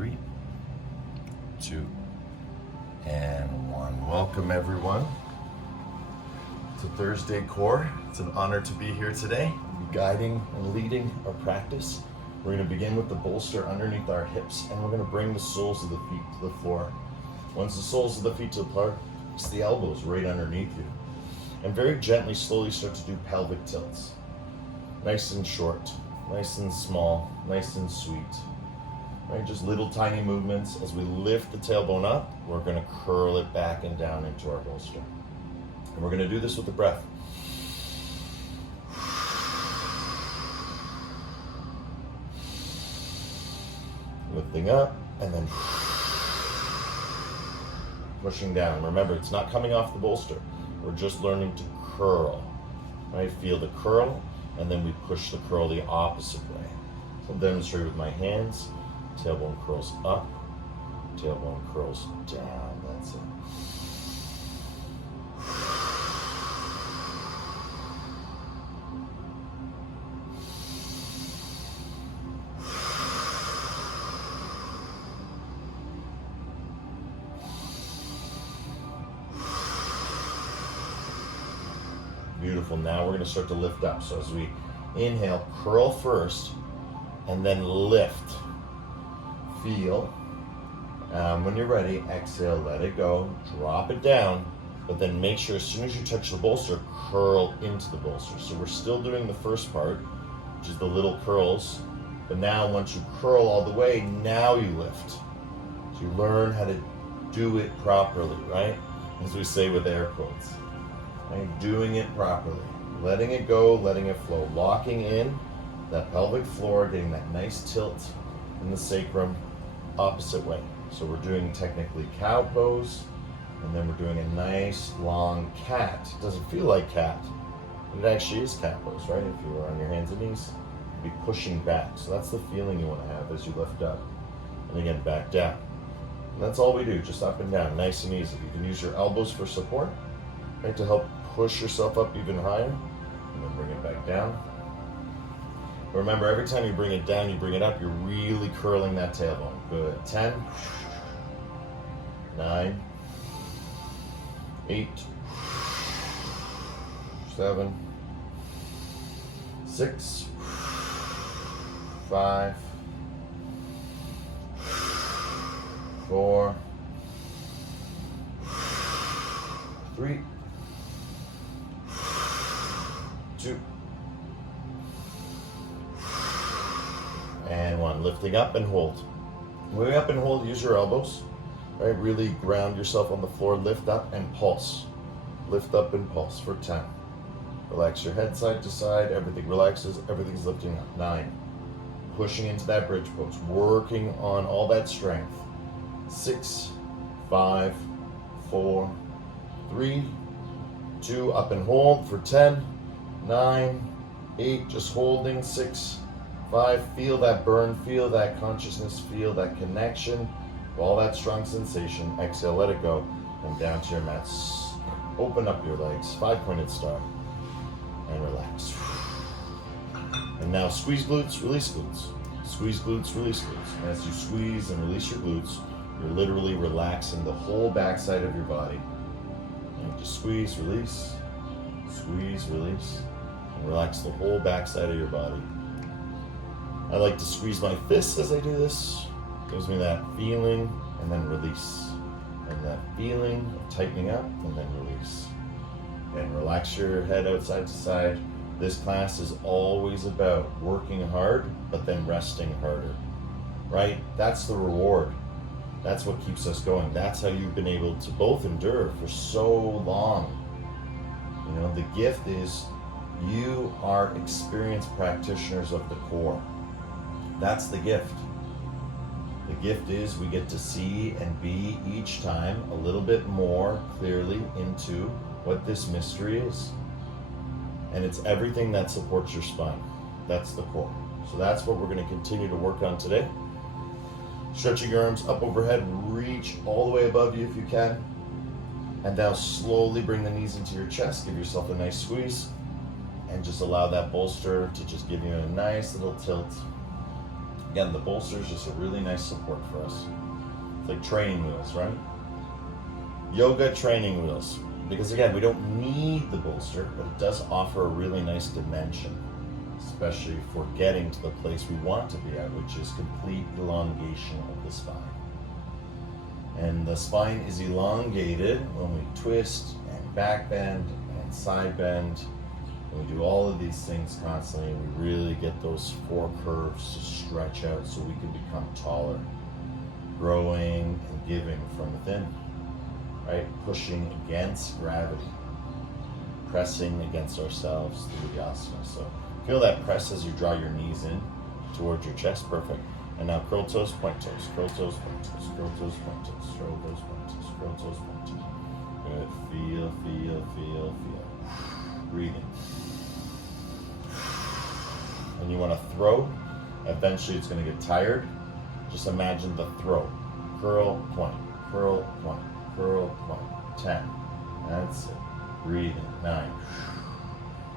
3, 2, and 1. Welcome everyone to Thursday Core. It's an honor to be here today, guiding and leading our practice. We're going to begin with the bolster underneath our hips, and we're going to bring the soles of the feet to the floor. Once the soles of the feet to the floor, it's the elbows right underneath you. And very gently, slowly start to do pelvic tilts. Nice and short, nice and small, nice and sweet. Right, just little tiny movements. As we lift the tailbone up, we're going to curl it back and down into our bolster. And we're going to do this with the breath. Lifting up and then pushing down. Remember, it's not coming off the bolster. We're just learning to curl. Right? Feel the curl, and then we push the curl the opposite way. So I'll demonstrate with my hands. Tailbone curls up, tailbone curls down. That's it. Beautiful. Now we're going to start to lift up. So as we inhale, curl first, and then lift. Feel. When you're ready, exhale, let it go, drop it down, but then make sure as soon as you touch the bolster, curl into the bolster. So we're still doing the first part, which is the little curls, but now once you curl all the way, now you lift. So you learn how to do it properly, right? As we say with air quotes. Right? Doing it properly. Letting it go, letting it flow. Locking in that pelvic floor, getting that nice tilt in the sacrum, opposite way. So we're doing technically cow pose, and then we're doing a nice long cat. It doesn't feel like cat, but it actually is cat pose, right? If you were on your hands and knees, you'd be pushing back. So that's the feeling you want to have as you lift up. And again, back down. And that's all we do, just up and down, nice and easy. You can use your elbows for support, right, to help push yourself up even higher, and then bring it back down. Remember, every time you bring it down, you bring it up, you're really curling that tailbone. Good. 10, 9, 8, 7, 6, 5, 4, 3, 2, and 1. Lifting up and hold. Moving up and hold, use your elbows. Right? Really ground yourself on the floor. Lift up and pulse. Lift up and pulse for 10. Relax your head side to side. Everything relaxes. Everything's lifting up. 9. Pushing into that bridge pose. Working on all that strength. 6, 5, 4, 3, 2. Up and hold for 10. 9, 8. Just holding. 6, 5, feel that burn, feel that consciousness, feel that connection, all that strong sensation. Exhale, let it go, and down to your mats. Open up your legs, 5-pointed star, and relax. And now squeeze glutes, release glutes. Squeeze glutes, release glutes. And as you squeeze and release your glutes, you're literally relaxing the whole backside of your body. And just squeeze, release, and relax the whole backside of your body. I like to squeeze my fists as I do this. Gives me that feeling, and then release. And that feeling of tightening up, and then release. And relax your head outside to side. This class is always about working hard, but then resting harder. Right? That's the reward. That's what keeps us going. That's how you've been able to both endure for so long. You know, the gift is you are experienced practitioners of the core. That's the gift. The gift is we get to see and be each time a little bit more clearly into what this mystery is. And it's everything that supports your spine. That's the core. So that's what we're going to continue to work on today. Stretching your arms up overhead, reach all the way above you if you can. And now slowly bring the knees into your chest, give yourself a nice squeeze, and just allow that bolster to just give you a nice little tilt Again, the bolster is just a really nice support for us. It's like training wheels, right? Yoga training wheels. Because again, we don't need the bolster, but it does offer a really nice dimension, especially for getting to the place we want to be at, which is complete elongation of the spine. And the spine is elongated when we twist and back bend and side bend. And we do all of these things constantly, and we really get those four curves to stretch out so we can become taller, growing and giving from within, right? Pushing against gravity, pressing against ourselves through the asana. So feel that press as you draw your knees in towards your chest. Perfect. And now curl toes, point toes, curl toes, point toes, curl toes, point toes, curl toes, point toes, curl toes, point toes. Good. Feel, feel, feel, feel. Breathing. And you want to throw. Eventually it's going to get tired. Just imagine the throw. Curl, point, curl, point, curl, point. 10. That's it. Breathing. 9.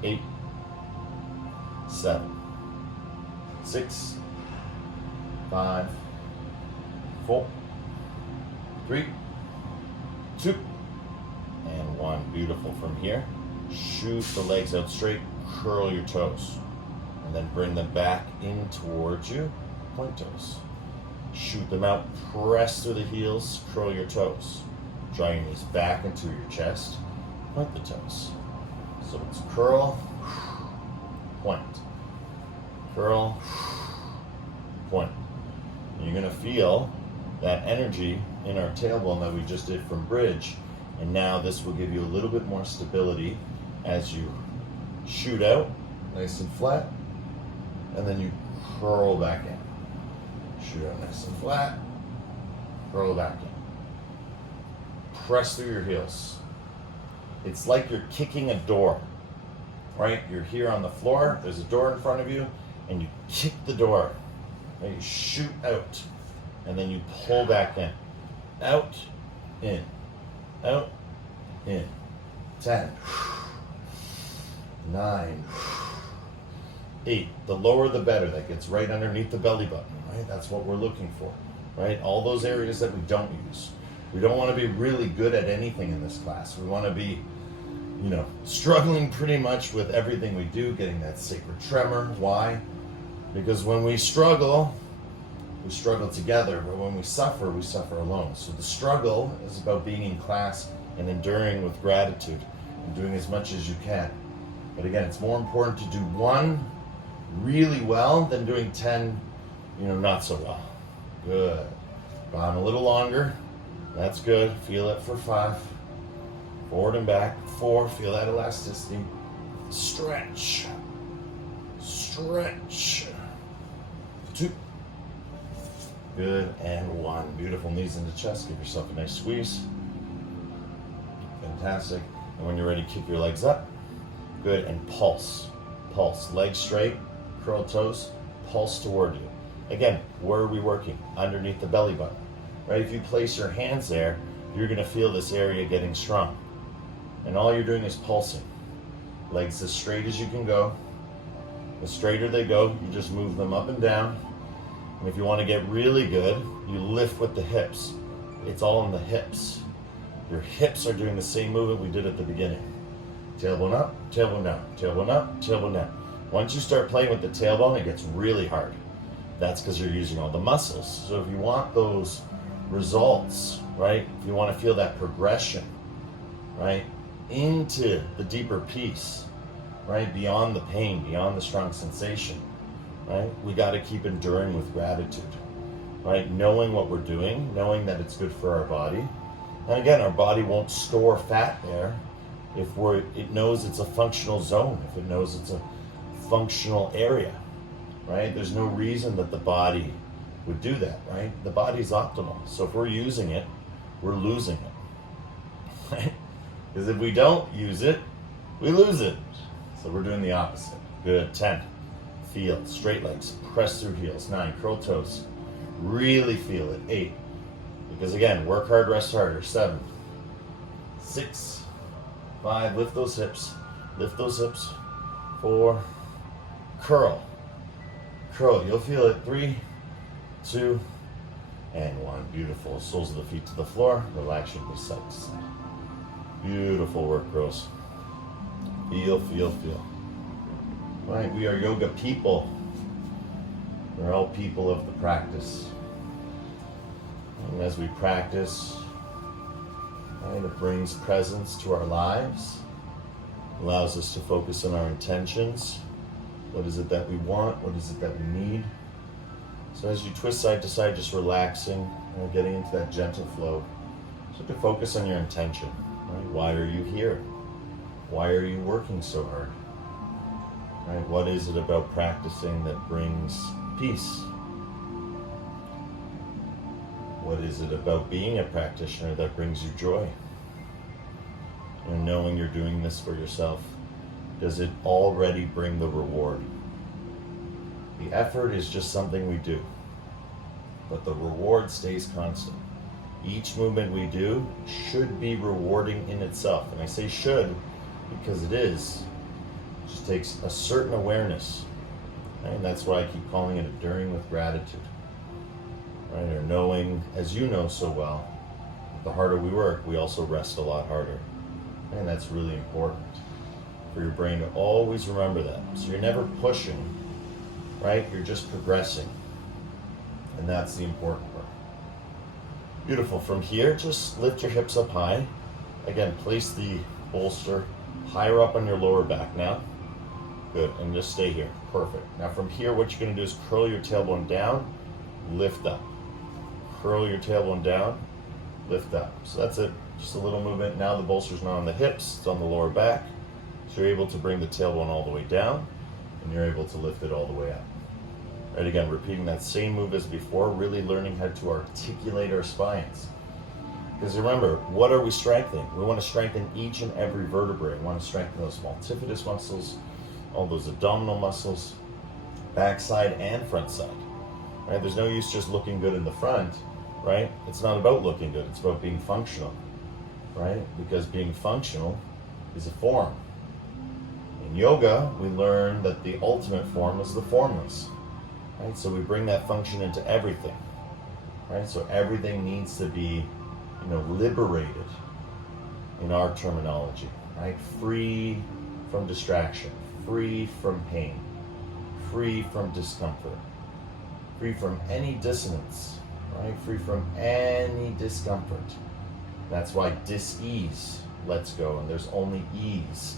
8. 7. 6. 5. 4. 3. 2. And 1. Beautiful. From here, shoot the legs out straight. Curl your toes. And then bring them back in towards you. Point toes. Shoot them out. Press through the heels. Curl your toes. Draw your knees back into your chest. Point the toes. So it's curl, point. Curl, point. And you're going to feel that energy in our tailbone that we just did from bridge. And now this will give you a little bit more stability as you shoot out, nice and flat. And then you curl back in. Shoot out nice and flat, curl back in. Press through your heels. It's like you're kicking a door, right? You're here on the floor, there's a door in front of you, and you kick the door. And you shoot out, and then you pull back in. Out, in, out, in. 10, 9, 8. The lower the better. That gets right underneath the belly button, right? That's what we're looking for, right? All those areas that we don't use. We don't want to be really good at anything in this class. We want to be, struggling pretty much with everything we do, getting that sacred tremor. Why? Because when we struggle together, but when we suffer alone. So the struggle is about being in class and enduring with gratitude and doing as much as you can. But again, it's more important to do one really well than doing 10, not so well. Good. Go on a little longer. That's good. Feel it for 5. Forward and back. 4. Feel that elasticity. Stretch. Stretch. 2. Good. And 1. Beautiful. Knees into chest. Give yourself a nice squeeze. Fantastic. And when you're ready, kick your legs up. Good. And pulse. Pulse. Legs straight. Curl toes. Pulse toward you. Again, where are we working? Underneath the belly button. Right? If you place your hands there, you're going to feel this area getting strong. And all you're doing is pulsing. Legs as straight as you can go. The straighter they go, you just move them up and down. And if you want to get really good, you lift with the hips. It's all in the hips. Your hips are doing the same movement we did at the beginning. Tailbone up, tailbone down, tailbone up, tailbone down. Once you start playing with the tailbone, it gets really hard. That's because you're using all the muscles. So if you want those results, right? If you want to feel that progression, right? Into the deeper peace, right? Beyond the pain, beyond the strong sensation, right? We got to keep enduring with gratitude, right? Knowing what we're doing, knowing that it's good for our body. And again, our body won't store fat there if it knows it's a functional zone, if it knows it's a functional area, right? There's no reason that the body would do that, right? The body's optimal. So if we're using it, we're losing it, right? Because if we don't use it, we lose it. So we're doing the opposite. Good. 10. Feel. Straight legs. Press through heels. 9. Curl toes. Really feel it. 8. Because again, work hard, rest harder. 7. 6. 5. Lift those hips. Lift those hips. 4. Curl. Curl. You'll feel it. 3. 2, and 1. Beautiful. Soles of the feet to the floor. Relax your knees side to side. Beautiful work, Rose. Feel, feel, feel. Right, we are yoga people. We're all people of the practice. And as we practice, right, it brings presence to our lives, allows us to focus on our intentions. What is it that we want? What is it that we need? So as you twist side to side, just relaxing, getting into that gentle flow. So to focus on your intention. Right? Why are you here? Why are you working so hard? Right? What is it about practicing that brings peace? What is it about being a practitioner that brings you joy? And knowing you're doing this for yourself, does it already bring the reward? The effort is just something we do, but the reward stays constant. Each movement we do should be rewarding in itself. And I say should because it is. It just takes a certain awareness. Right? And that's why I keep calling it enduring with gratitude. Right? Or knowing, as you know so well, the harder we work, we also rest a lot harder. And that's really important for your brain to always remember that. So you're never pushing, right? You're just progressing. And that's the important part. Beautiful. From here, just lift your hips up high. Again, place the bolster higher up on your lower back now. Good, and just stay here. Perfect. Now from here, what you're gonna do is curl your tailbone down, lift up. Curl your tailbone down, lift up. So that's it, just a little movement. Now the bolster's not on the hips, it's on the lower back. So you're able to bring the tailbone all the way down, and you're able to lift it all the way up. Right, again, repeating that same move as before, really learning how to articulate our spines. Because remember, what are we strengthening? We want to strengthen each and every vertebrae. We want to strengthen those multifidus muscles, all those abdominal muscles, backside and front side. Right? There's no use just looking good in the front, right? It's not about looking good, it's about being functional, right? Because being functional is a form. In yoga, we learn that the ultimate form is the formless. Right? So we bring that function into everything, right? So everything needs to be, liberated in our terminology, right? Free from distraction, free from pain, free from discomfort, free from any dissonance, right? Free from any discomfort. That's why dis-ease lets go, and there's only ease.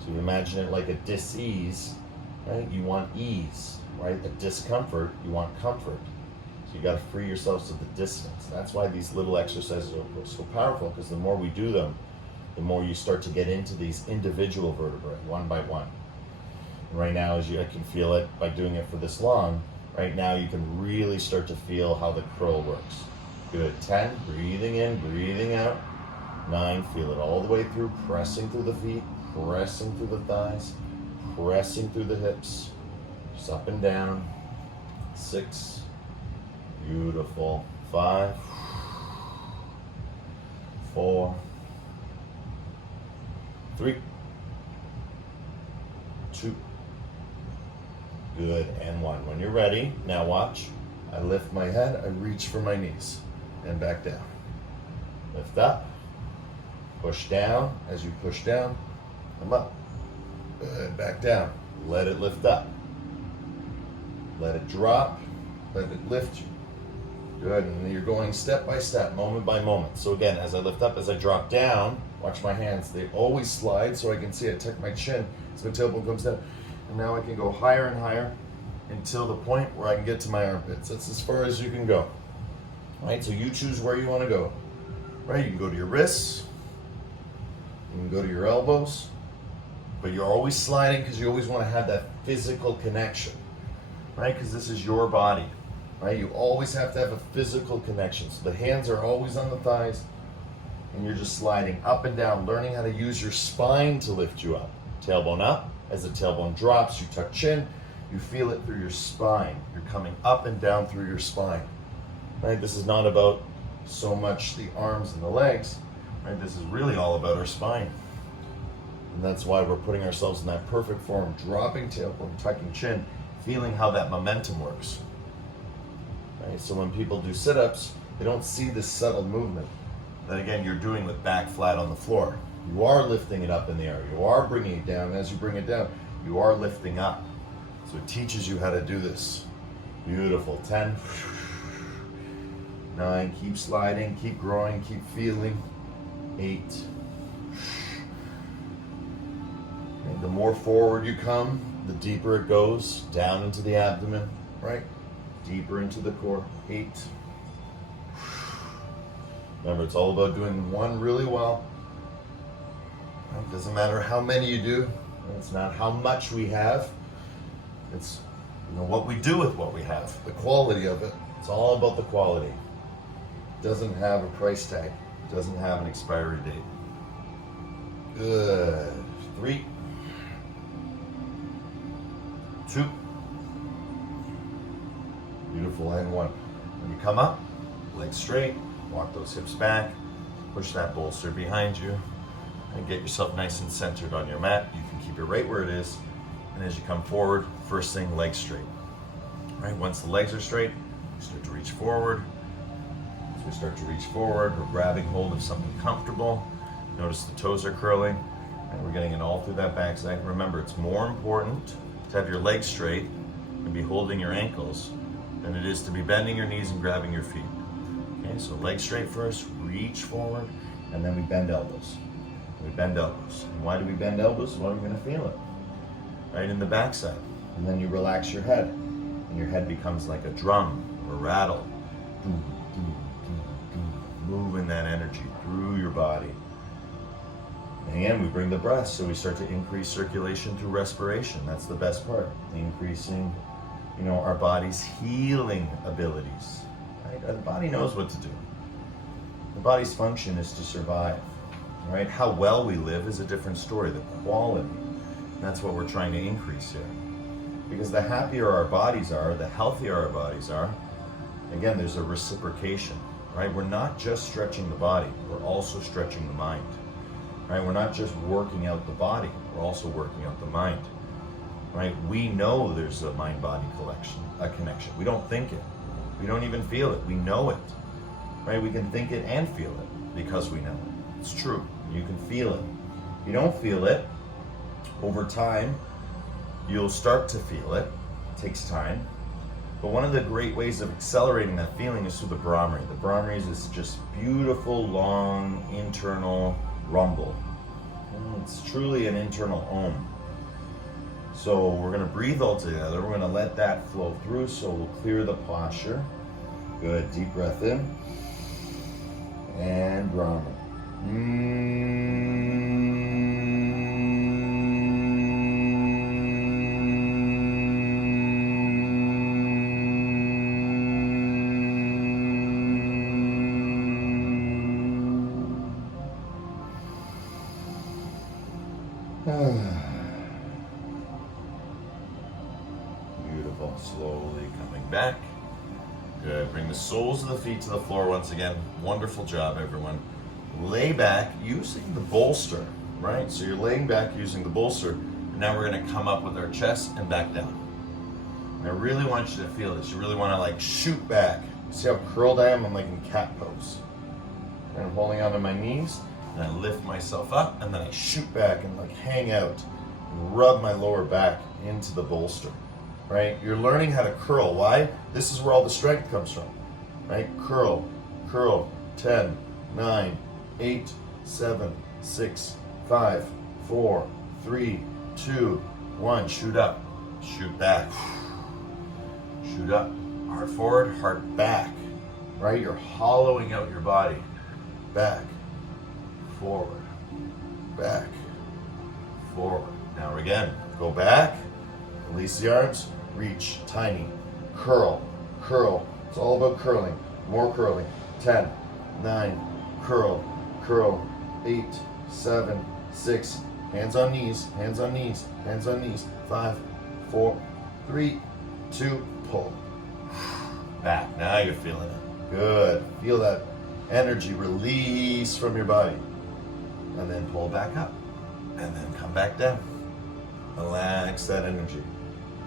So you imagine it like a dis-ease, right? You want ease. Right? The discomfort, you want comfort. So you got to free yourselves of the dissonance. That's why these little exercises are so powerful, because the more we do them, the more you start to get into these individual vertebrae, one by one. And right now, I can feel it by doing it for this long, right now you can really start to feel how the curl works. Good. 10, breathing in, breathing out. 9, feel it all the way through, pressing through the feet, pressing through the thighs, pressing through the hips. Just up and down. 6, beautiful. 5, 4, 3, 2, good, and 1. When you're ready, now watch. I lift my head, I reach for my knees, and back down. Lift up, push down. As you push down, come up, and back down. Let it lift up. Let it drop, let it lift you. Good, and then you're going step by step, moment by moment. So again, as I lift up, as I drop down, watch my hands. They always slide so I can see I tuck my chin as my tailbone comes down. And now I can go higher and higher until the point where I can get to my armpits. That's as far as you can go. Right, so you choose where you want to go. Right, you can go to your wrists, you can go to your elbows, but you're always sliding because you always want to have that physical connection. Right, because this is your body, right? You always have to have a physical connection. So the hands are always on the thighs, and you're just sliding up and down, learning how to use your spine to lift you up. Tailbone up. As the tailbone drops, you tuck chin. You feel it through your spine. You're coming up and down through your spine. Right? This is not about so much the arms and the legs. Right? This is really all about our spine. And that's why we're putting ourselves in that perfect form, dropping tailbone, tucking chin, feeling how that momentum works. Right? So when people do sit-ups, they don't see this subtle movement that again you're doing with back flat on the floor. You are lifting it up in the air. You are bringing it down. As you bring it down, you are lifting up. So it teaches you how to do this. Beautiful. 10, 9, keep sliding, keep growing, keep feeling. 8. And the more forward you come, the deeper it goes down into the abdomen, right? Deeper into the core. 8. Remember, it's all about doing one really well. It doesn't matter how many you do. It's not how much we have. It's what we do with what we have, the quality of it. It's all about the quality. It doesn't have a price tag. It doesn't have an expiry date. Good. 3, 2. Beautiful. And 1. When you come up, legs straight, walk those hips back, push that bolster behind you, and get yourself nice and centered on your mat. You can keep it right where it is. And as you come forward, first thing, legs straight. Right? Once the legs are straight, you start to reach forward. As we start to reach forward, we're grabbing hold of something comfortable. Notice the toes are curling, and we're getting it all through that backside. Remember, it's more important to have your legs straight and be holding your ankles than it is to be bending your knees and grabbing your feet. Okay, so legs straight first, reach forward, and then we bend elbows. We bend elbows. And why do we bend elbows? Well, we're going to feel it. Right in the backside. And then you relax your head. And your head becomes like a drum or a rattle. Moving that energy through your body. And again, we bring the breath, so we start to increase circulation through respiration. That's the best part. Increasing, our body's healing abilities. Right? The body knows what to do. The body's function is to survive. Right? How well we live is a different story. The quality. That's what we're trying to increase here. Because the happier our bodies are, the healthier our bodies are, again, there's a reciprocation, right? We're not just stretching the body, we're also stretching the mind, right? We're not just working out the body, we're also working out the mind, right? We know there's a mind-body connection. We don't think it. We don't even feel it. We know it, right? We can think it and feel it because we know it. It's true. You can feel it. If you don't feel it, over time, you'll start to feel it. It takes time. But one of the great ways of accelerating that feeling is through the Brahmari. The Brahmari is this just beautiful, long, internal rumble. And it's truly an internal om. So we're going to breathe all together. We're going to let that flow through, so we'll clear the posture. Good. Deep breath in. And Brahmari. Beautiful. Slowly coming back. Good. Bring the soles of the feet to the floor once again. Wonderful job, everyone. Lay back using the bolster, right? So you're laying back using the bolster. And now we're going to come up with our chest and back down. And I really want you to feel this. You really want to shoot back. See how curled I am? I'm like in cat pose. And I'm holding onto my knees. And I lift myself up, and then I shoot back and hang out and rub my lower back into the bolster, right? You're learning how to curl. Why? This is where all the strength comes from, right? Curl, curl. 10, 9, 8, 7, 6, 5, 4, 3, 2, 1. Shoot up, shoot back, shoot up. Heart forward, heart back, right? You're hollowing out your body. Back. Forward, back, forward. Now again, go back, release the arms, reach, tiny, curl, curl. It's all about curling, more curling. 10, 9, curl, curl. 8, 7, 6, hands on knees, hands on knees, hands on knees. 5, 4, 3, 2, pull. Back, now you're feeling it. Good, feel that energy release from your body. And then pull back up, and then come back down. Relax that energy.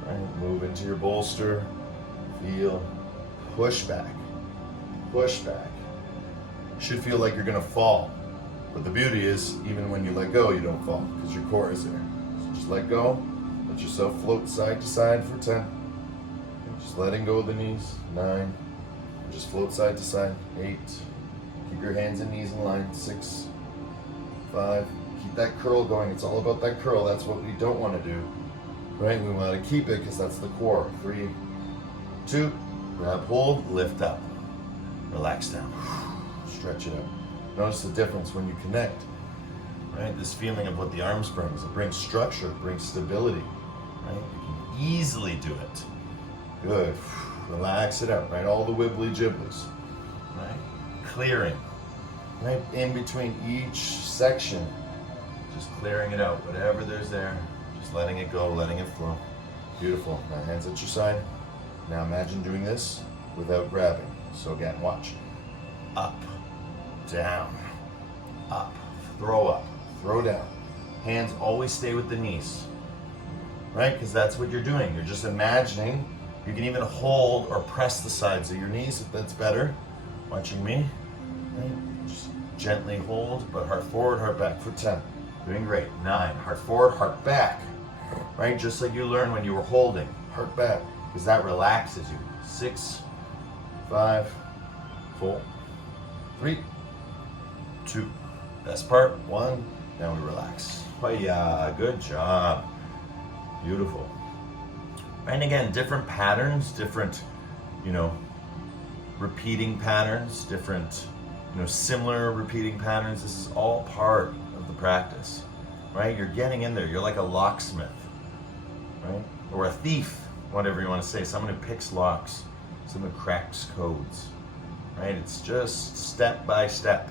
Right? Move into your bolster. Feel. push back, push back. Should feel like you're gonna fall. But the beauty is, even when you let go, you don't fall because your core is there. So just let go, let yourself float side to side for 10. Just letting go of the knees, 9. Just float side to side, 8. Keep your hands and knees in line, 6, 5. Keep that curl going. It's all about that curl. That's what we don't want to do, right? We want to keep it because that's the core. 3, 2, grab hold, lift up, relax down, stretch it out. Notice the difference when you connect, right? This feeling of what the arms brings. It brings structure, it brings stability, right? You can easily do it. Good. Relax it out, right? All the wibbly jibblies, right? Clearing, right? In between each section, just clearing it out. Whatever there's there, just letting it go, letting it flow. Beautiful. Now hands at your side. Now imagine doing this without grabbing. So again, watch. Up, down, up, throw down. Hands always stay with the knees, right? Because that's what you're doing. You're just imagining. You can even hold or press the sides of your knees if that's better. Watching me, right? Just gently hold, but heart forward, heart back for 10. Doing great. 9, heart forward, heart back, right? Just like you learned when you were holding, heart back, because that relaxes you. 6, 5, 4, 3, 2. Best part, 1. Now we relax. Hiya, good job. Beautiful. And again, different patterns, different, repeating patterns, different, similar repeating patterns. This is all part of the practice, right? You're getting in there. You're like a locksmith, right? Or a thief, whatever you want to say. Someone who picks locks, someone who cracks codes, right? It's just step by step,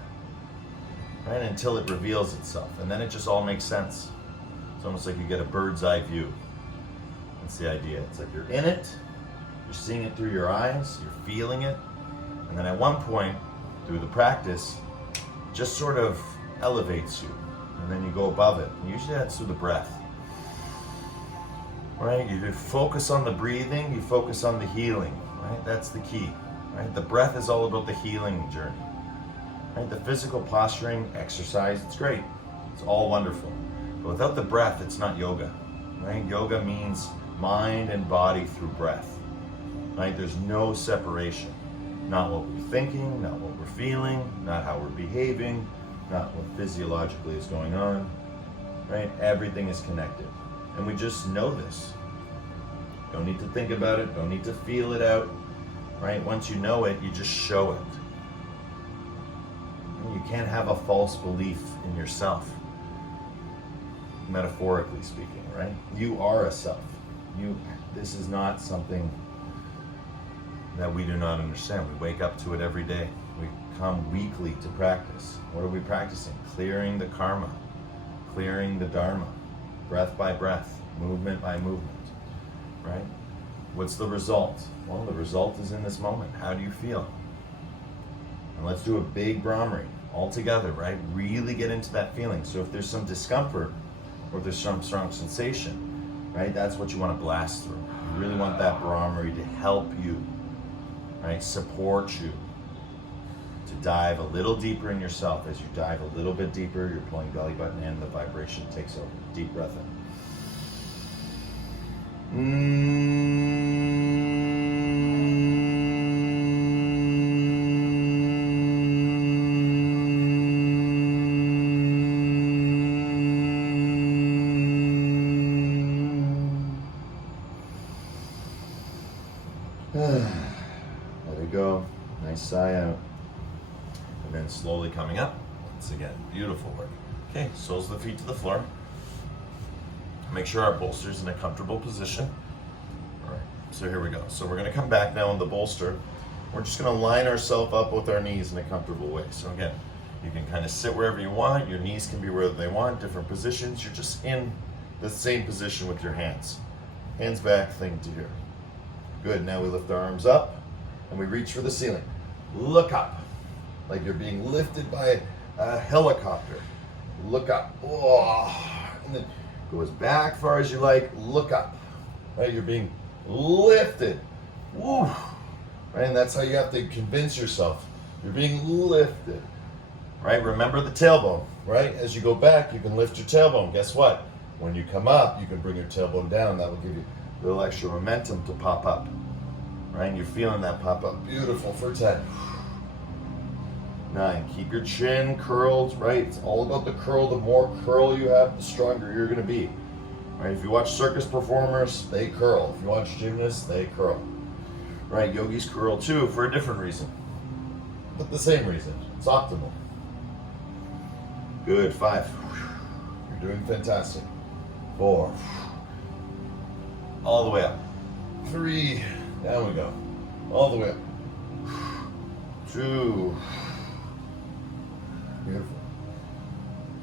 right? Until it reveals itself. And then it just all makes sense. It's almost like you get a bird's eye view. That's the idea. It's like you're in it, you're seeing it through your eyes, you're feeling it, and then at one point, through the practice, it just sort of elevates you, and then you go above it. And usually that's through the breath, right? You focus on the breathing, you focus on the healing, right? That's the key, right? The breath is all about the healing journey, right? The physical posturing exercise, it's great, it's all wonderful, but without the breath, it's not yoga, right? Yoga means mind and body through breath, right? There's no separation. Not what we're thinking, not what we're feeling, not how we're behaving, not what physiologically is going on, right? Everything is connected. And we just know this. Don't need to think about it, don't need to feel it out, right? Once you know it, you just show it. You can't have a false belief in yourself, metaphorically speaking, right? You are a self. This is not something that we do not understand. We wake up to it every day. We come weekly to practice. What are we practicing? Clearing the karma, clearing the dharma, breath by breath, movement by movement, right? What's the result? Well, the result is in this moment. How do you feel? And let's do a big Brahmari all together, right? Really get into that feeling. So if there's some discomfort or there's some strong sensation, right? That's what you want to blast through. You really want that Brahmari to help you, right? Support you to dive a little deeper in yourself. As you dive a little bit deeper, you're pulling belly button in, the vibration takes over. Deep breath in. Let it go. Nice sigh out. And then slowly coming up. Once again, beautiful work. Okay, soles of the feet to the floor. Make sure our bolster's in a comfortable position. All right, so here we go. So we're gonna come back now on the bolster. We're just gonna line ourselves up with our knees in a comfortable way. So again, you can kind of sit wherever you want. Your knees can be wherever they want, different positions. You're just in the same position with your hands. Hands back, thing to here. Good, now we lift our arms up and we reach for the ceiling. Look up, like you're being lifted by a helicopter. Look up, oh, and then go as back far as you like, look up. Right, you're being lifted. Woo. right? And that's how you have to convince yourself you're being lifted, right? Remember the tailbone, right? As you go back, you can lift your tailbone. Guess what? When you come up, you can bring your tailbone down. That will give you a little extra momentum to pop up, right? And you're feeling that pop up. Beautiful for 10. 9, keep your chin curled, right? It's all about the curl. The more curl you have, the stronger you're gonna be, right? If you watch circus performers, they curl. If you watch gymnasts, they curl, right? Yogis curl too for a different reason, but the same reason. It's optimal. Good, 5. You're doing fantastic. 4. All the way up. 3, down we go. All the way up. 2. Beautiful.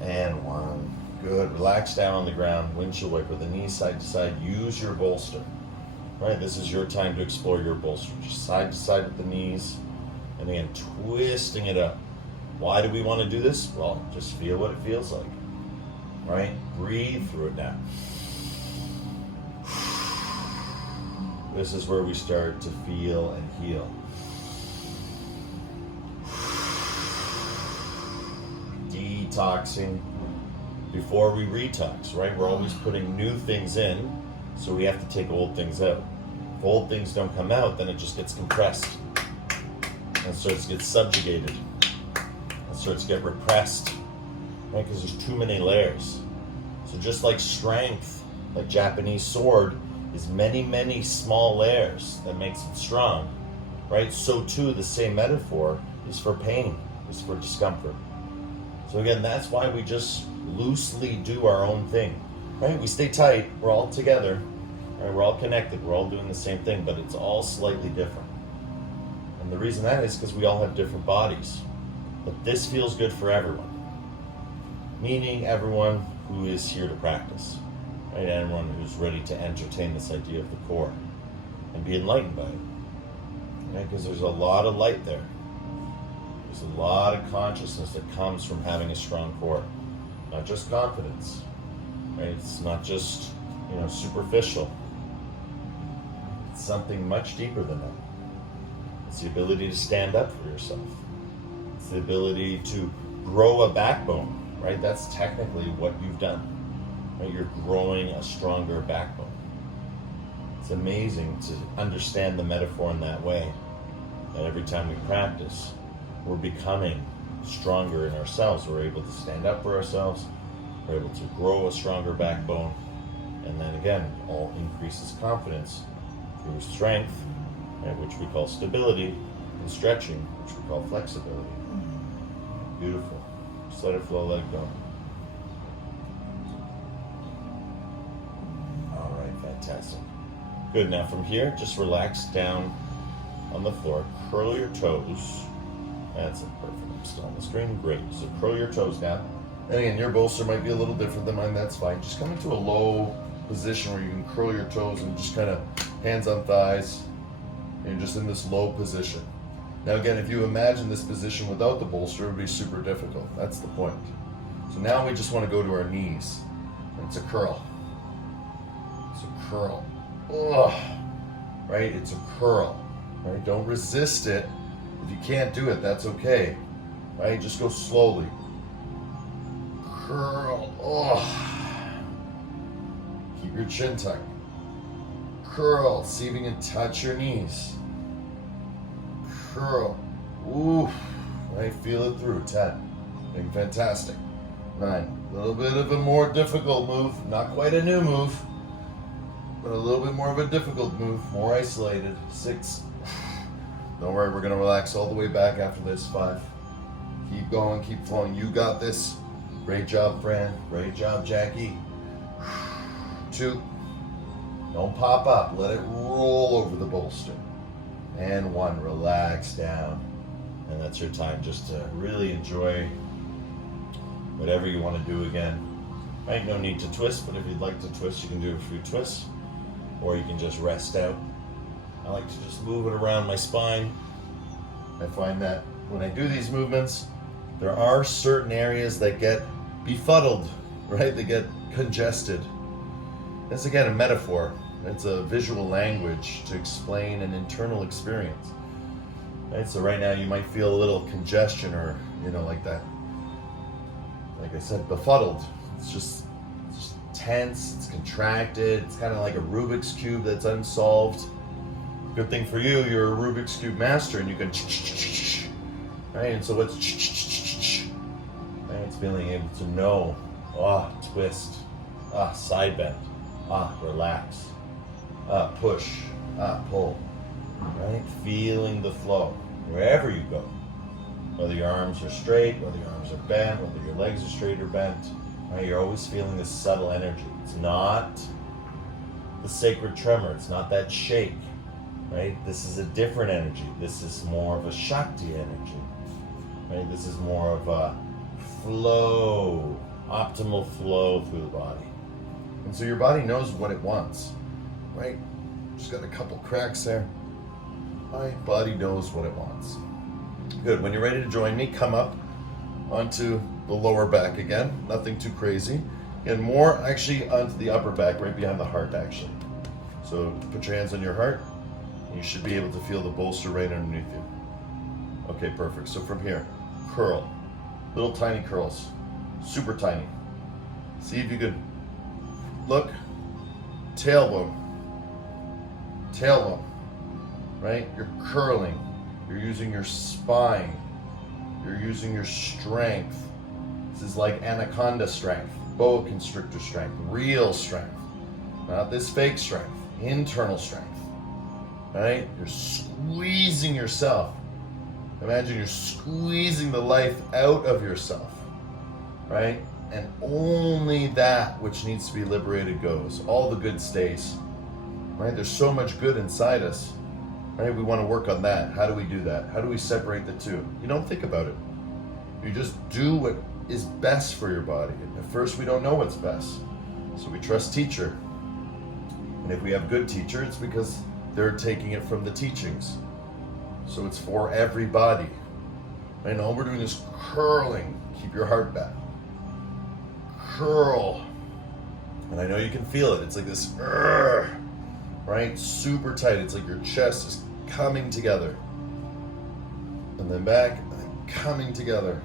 And 1. Good. Relax down on the ground. Windshield wiper the knees side to side. Use your bolster. Right? This is your time to explore your bolster. Just side to side with the knees. And again, twisting it up. Why do we want to do this? Well, just feel what it feels like. Right? Breathe through it now. This is where we start to feel and heal. Detoxing before we retox, right? We're always putting new things in, so we have to take old things out. If old things don't come out, then it just gets compressed and starts to get subjugated and starts to get repressed, right? Because there's too many layers. So just like strength, like Japanese sword, is many, many small layers that makes it strong, right? So too, the same metaphor is for pain, is for discomfort. So again, that's why we just loosely do our own thing, right? We stay tight, we're all together, right? We're all connected, we're all doing the same thing, but it's all slightly different. And the reason that is because we all have different bodies. But this feels good for everyone, meaning everyone who is here to practice, right? Everyone who's ready to entertain this idea of the core and be enlightened by it, right? Because there's a lot of light there. There's a lot of consciousness that comes from having a strong core, not just confidence, right? It's not just, superficial. It's something much deeper than that. It's the ability to stand up for yourself. It's the ability to grow a backbone, right? That's technically what you've done, right? You're growing a stronger backbone. It's amazing to understand the metaphor in that way, that every time we practice, we're becoming stronger in ourselves. We're able to stand up for ourselves. We're able to grow a stronger backbone. And then again, all increases confidence through strength, right, which we call stability, and stretching, which we call flexibility. Beautiful. Just let it flow, let it go. All right, fantastic. Good, now from here, just relax down on the floor. Curl your toes. That's it, perfect. I'm still on the screen. Great. So curl your toes down. And again, your bolster might be a little different than mine. That's fine. Just come into a low position where you can curl your toes and just kind of hands on thighs. And you're just in this low position. Now again, if you imagine this position without the bolster, it would be super difficult. That's the point. So now we just want to go to our knees. And it's a curl. It's a curl. Ugh. Right? It's a curl. Right? Don't resist it. If you can't do it, that's okay, right? Just go slowly. Curl. Oh. Keep your chin tucked. Curl. See if you can touch your knees. Curl. Ooh. Right? Feel it through. 10. Doing fantastic. 9. A little bit of a more difficult move. Not quite a new move, but a little bit more of a difficult move. More isolated. 6. Don't worry, we're going to relax all the way back after this. 5. Keep going, keep flowing. You got this. Great job, Fran. Great job, Jackie. 2. Don't pop up. Let it roll over the bolster. And 1. Relax down. And that's your time just to really enjoy whatever you want to do again. Right? No need to twist, but if you'd like to twist, you can do a few twists. Or you can just rest out. I like to just move it around my spine. I find that when I do these movements, there are certain areas that get befuddled, right? They get congested. It's again a metaphor. It's a visual language to explain an internal experience. Right, so right now you might feel a little congestion or, like that. Like I said, befuddled. It's just tense, it's contracted, it's kind of like a Rubik's Cube that's unsolved. Good thing for you, you're a Rubik's Cube master and you can, right? And so what's, right? It's feeling able to know, twist, side bend, relax, push, pull, right? Feeling the flow wherever you go. Whether your arms are straight, whether your arms are bent, whether your legs are straight or bent, right? You're always feeling this subtle energy. It's not the sacred tremor. It's not that shake, right? This is a different energy. This is more of a Shakti energy, right? This is more of a flow, optimal flow through the body. And so your body knows what it wants, right? Just got a couple cracks there. My body knows what it wants. Good. When you're ready to join me, come up onto the lower back again. Nothing too crazy. And more actually onto the upper back, right behind the heart actually. So put your hands on your heart. And you should be able to feel the bolster right underneath you. Okay, perfect. So from here, curl. Little tiny curls. Super tiny. See if you could look. Tailbone. Tailbone. Right? You're curling. You're using your spine. You're using your strength. This is like anaconda strength, boa constrictor strength, real strength. Not this fake strength, internal strength. Right? You're squeezing yourself. Imagine you're squeezing the life out of yourself. Right? And only that which needs to be liberated goes. All the good stays. Right? There's so much good inside us. Right? We want to work on that. How do we do that? How do we separate the two? You don't think about it. You just do what is best for your body. At first, we don't know what's best. So we trust teacher. And if we have good teacher, it's because they're taking it from the teachings. So it's for everybody. And all we're doing is curling. Keep your heart back. Curl. And I know you can feel it. It's like this, right? Super tight. It's like your chest is coming together. And then back, and then coming together.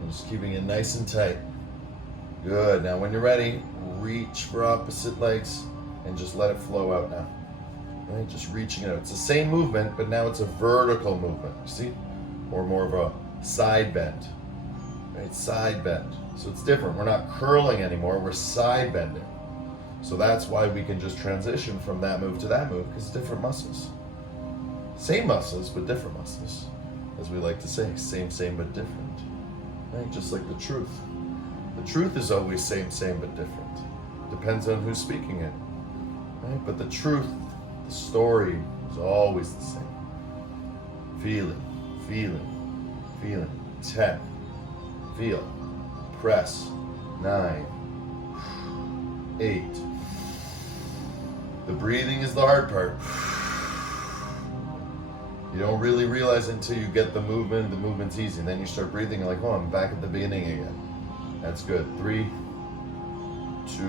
And just keeping it nice and tight. Good. Now when you're ready, reach for opposite legs and just let it flow out now. Right? Just reaching it out. It's the same movement, but now it's a vertical movement. You see? Or more of a side bend. Right? Side bend. So it's different. We're not curling anymore. We're side bending. So that's why we can just transition from that move to that move, because different muscles. Same muscles, but different muscles. As we like to say, same, but different. Right? Just like the truth. The truth is always same, but different. Depends on who's speaking it. Right? But the truth, the story is always the same. Feeling. 10. Feel. Press. 9. 8. The breathing is the hard part. You don't really realize it until you get the movement. The movement's easy. And then you start breathing like, oh, I'm back at the beginning again. That's good. 3, 2,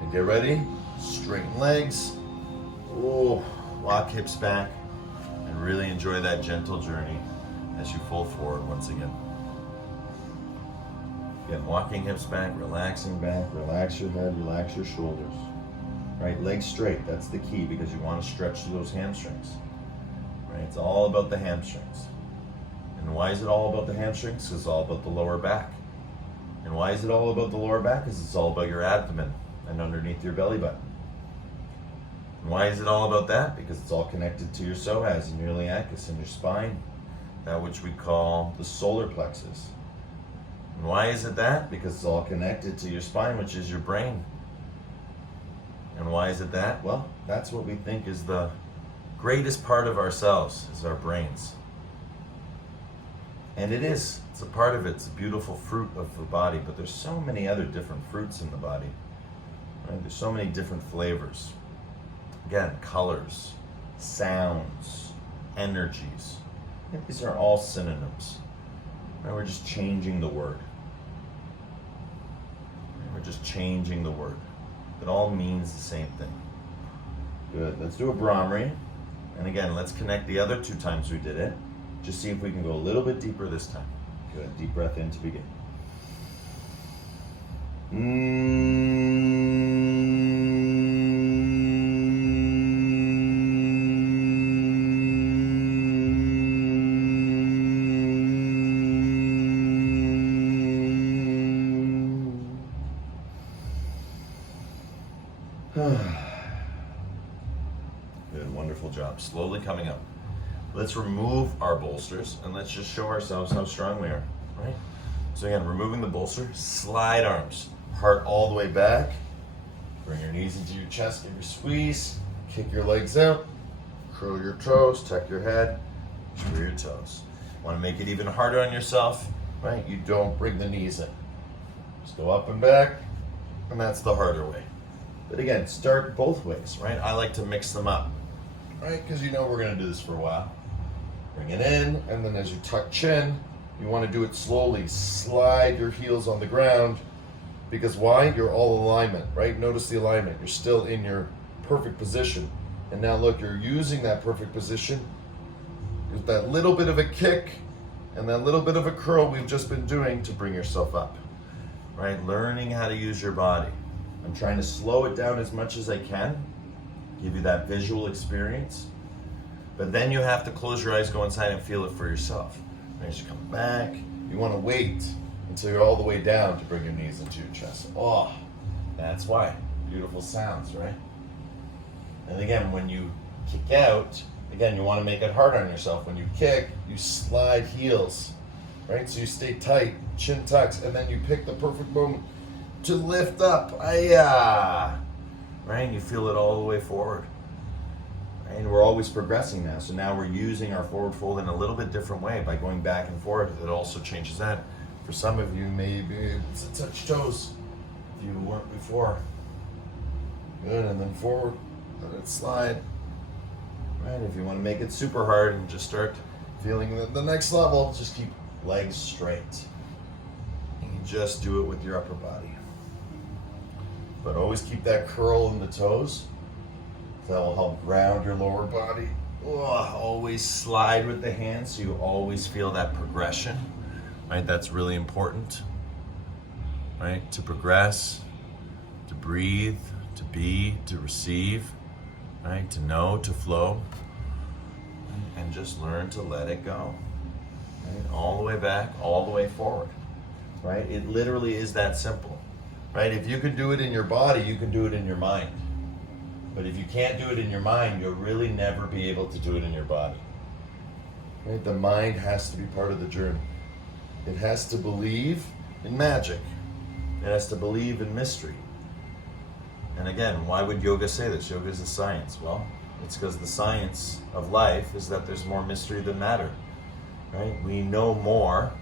and get ready. Straighten legs. Oh, lock hips back. And really enjoy that gentle journey as you fold forward once again. Again, walking hips back, relaxing back, relax your head, relax your shoulders. Right, legs straight, that's the key because you want to stretch through those hamstrings. Right, it's all about the hamstrings. And why is it all about the hamstrings? Because it's all about the lower back. And why is it all about the lower back? Because it's all about your abdomen and underneath your belly button. And why is it all about that? Because it's all connected to your psoas and your iliacus and your spine, that which we call the solar plexus. And why is it that? Because it's all connected to your spine, which is your brain. And why is it that? Well, that's what we think is the greatest part of ourselves, is our brains. And it is. It's a part of it. It's a beautiful fruit of the body, but there's so many other different fruits in the body. Right? There's so many different flavors. Again, colors, sounds, energies. These are all synonyms. Right? We're just changing the word. We're just changing the word. It all means the same thing. Good. Let's do a Brahmari. And again, let's connect the other 2 times we did it. Just see if we can go a little bit deeper this time. Good, deep breath in to begin. Good, wonderful job. Slowly coming up. Let's remove our bolsters and let's just show ourselves how strong we are, right? So again, removing the bolster, slide arms, heart all the way back. Bring your knees into your chest, give your squeeze, kick your legs out, curl your toes, tuck your head, screw your toes. Want to make it even harder on yourself, right? You don't bring the knees in. Just go up and back, and that's the harder way. But again, start both ways, right? I like to mix them up, right? Because you know we're going to do this for a while. Bring it in, and then as you tuck chin, you want to do it slowly. Slide your heels on the ground, because why? You're all alignment, right? Notice the alignment. You're still in your perfect position. And now look, you're using that perfect position with that little bit of a kick and that little bit of a curl we've just been doing to bring yourself up, right? Learning how to use your body. I'm trying to slow it down as much as I can, give you that visual experience. But then you have to close your eyes, go inside and feel it for yourself. As you come back, you want to wait until you're all the way down to bring your knees into your chest. Oh, that's why. Beautiful sounds, right? And again, when you kick out, again, you want to make it hard on yourself. When you kick, you slide heels, right? So you stay tight, chin tucks, and then you pick the perfect moment to lift up. Right? And you feel it all the way forward. And we're always progressing now. So now we're using our forward fold in a little bit different way by going back and forward. It also changes that. For some of you, maybe it's a touch toes if you weren't before. Good, and then forward, let it slide. Right, if you want to make it super hard and just start feeling the next level, just keep legs straight. And you just do it with your upper body. But always keep that curl in the toes. That will help ground your lower body. Always slide with the hands so you always feel that progression, right? That's really important, right? To progress, to breathe, to be, to receive, right? To know, to flow, and just learn to let it go, right? All the way back, all the way forward, right? It literally is that simple, right? If you can do it in your body, you can do it in your mind. But if you can't do it in your mind, you'll really never be able to do it in your body. Right? The mind has to be part of the journey. It has to believe in magic. It has to believe in mystery. And again, why would yoga say this? Yoga is a science. Well, it's because the science of life is that there's more mystery than matter. Right? We know more